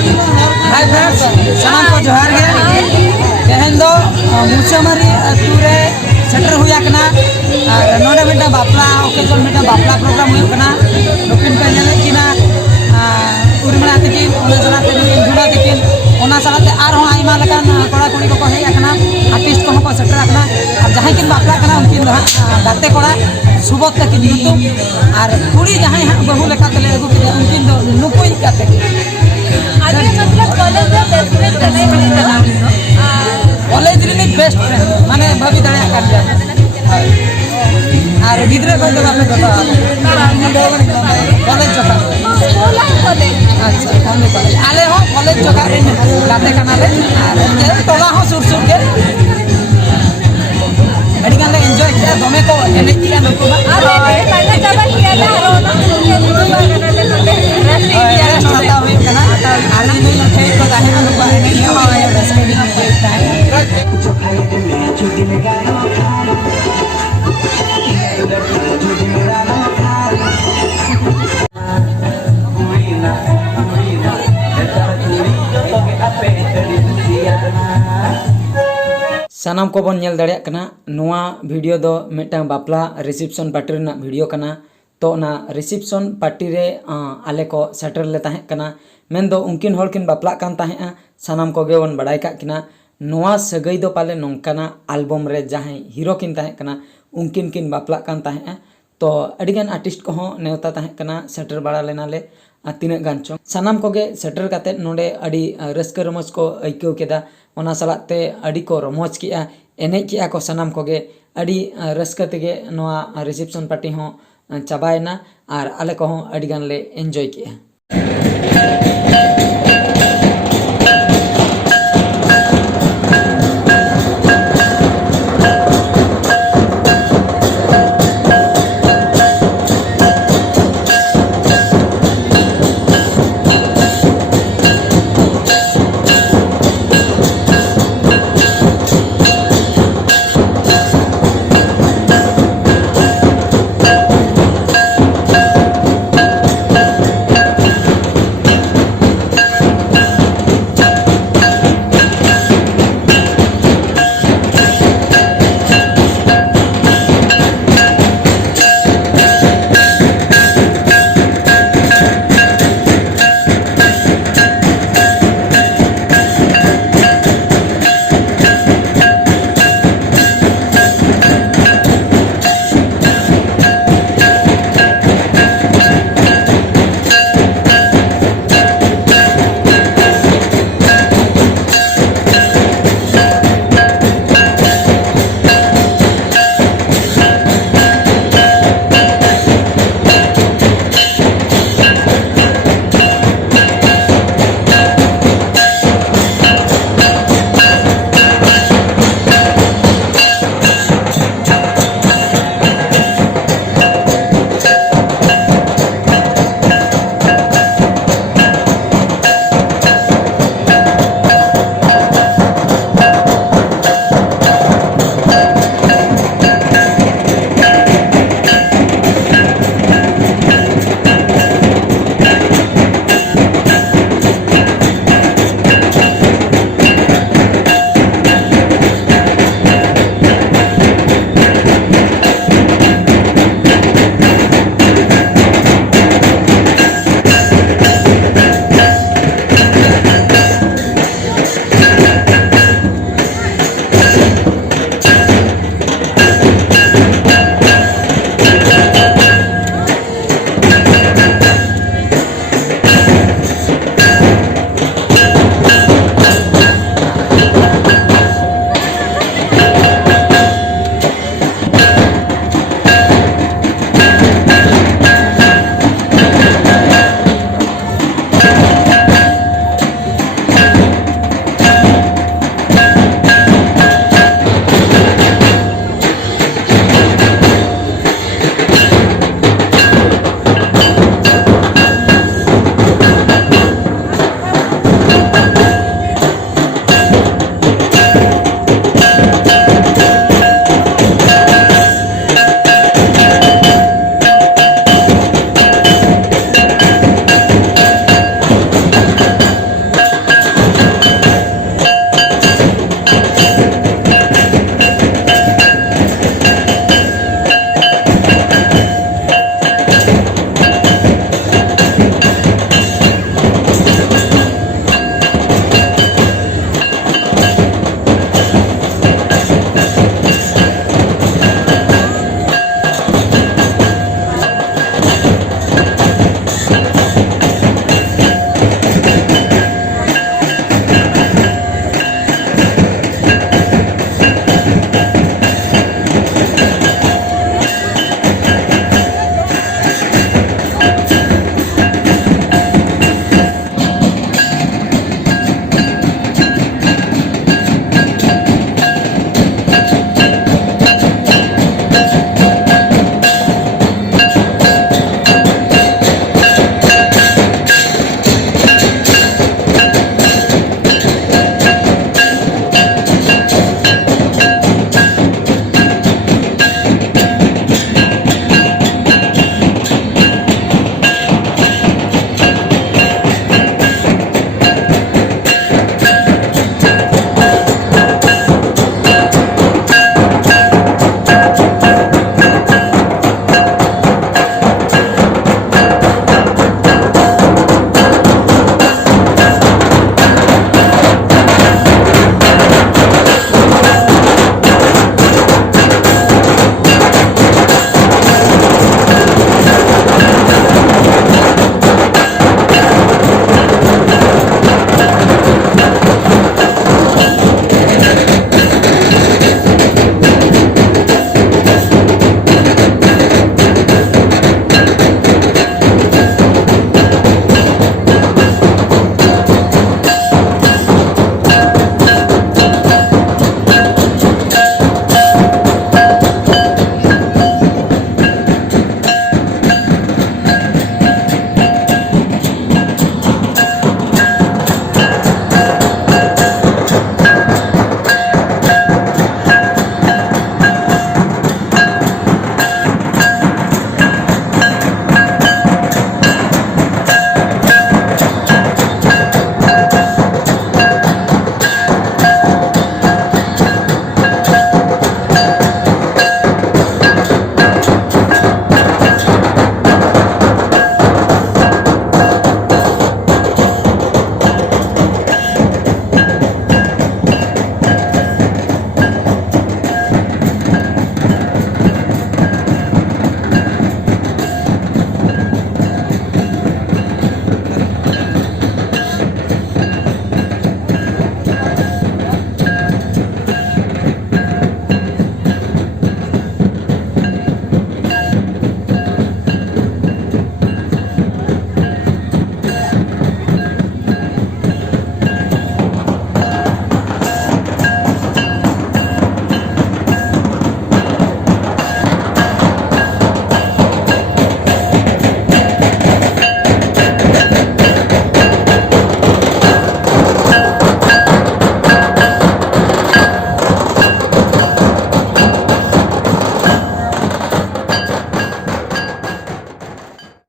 hi friends सामान को जोहार गे तेहन दो मुसामारी अतु रे सेटर हुई आकना और नोडे मिटा बापला ओकेजन मिटा बापला प्रोग्राम हुई कना नुकिन पे नेले किना उर्मिला तकिन ओना सलाते इंजुला तकिन ओना सलाते आर हो आइमा लकान कोड़ा कुड़ी को हेय आकना आर्टिस्ट को सेटर आकना और जहां किन बापला कना उनकिन दो गाते कोड़ा सुबोध तकिन नुतुम और कुड़ी जहां बहु लेका तले अगु किया उनकिन दो नुकुई काते आगे मतलब कॉलेज में बेस्ट फ्रेंड चले चला कॉलेज रे बेस्ट फ्रेंड माने भाभी दड़े कर जा और गिद्रे को तो बापे कथा कॉलेज जका स्कूल और कॉलेज अच्छा कॉलेज आले हो कॉलेज जका गाते कनाले और के टोला हो सुर सुर के अड़ी गाले एंजॉय किया दमे को एने किया नको और पहले डबल किया ना रोना के वीडियो बनाने लगे रेस्ट किया खाता हुई कना आली नहीं लथे को दाहे नको एने किया हो रेस्टिंग ऑफ टाइम जो खाई दिल में चुदी में गाना चुदी में गाना सानाम को बन नेल दाड़े कना नोआ वीडियो दो मिटांग बापला रिसेप्शन पार्टी रेना वीडियो कना तो ना रिसेप्शन पार्टी रे आले को सेटर ले ताहे कना मेन दो उनकिन होल किन बापला कान ताहे सानाम को गे वन बड़ाई का किना नोआ सगई दो पाले नोंकाना एल्बम रे जहां हीरो किन ताहे कना उनकिन किन बापला कान ताहे तो अडिगान आर्टिस्ट को नेवता ताहे कना सेटर बड़ा लेना ले तीन गान चो सानाम को गे सेटर काते नोडे अडी रस्कर रमज को आइकव केदा ओना सलाते अडी को रमज किया एने किया को सानाम को गे अडी रस्कर तेगे नोआ रिसेप्शन पार्टी हो चाबायना और आले को हो अडी गान ले एंजॉय किया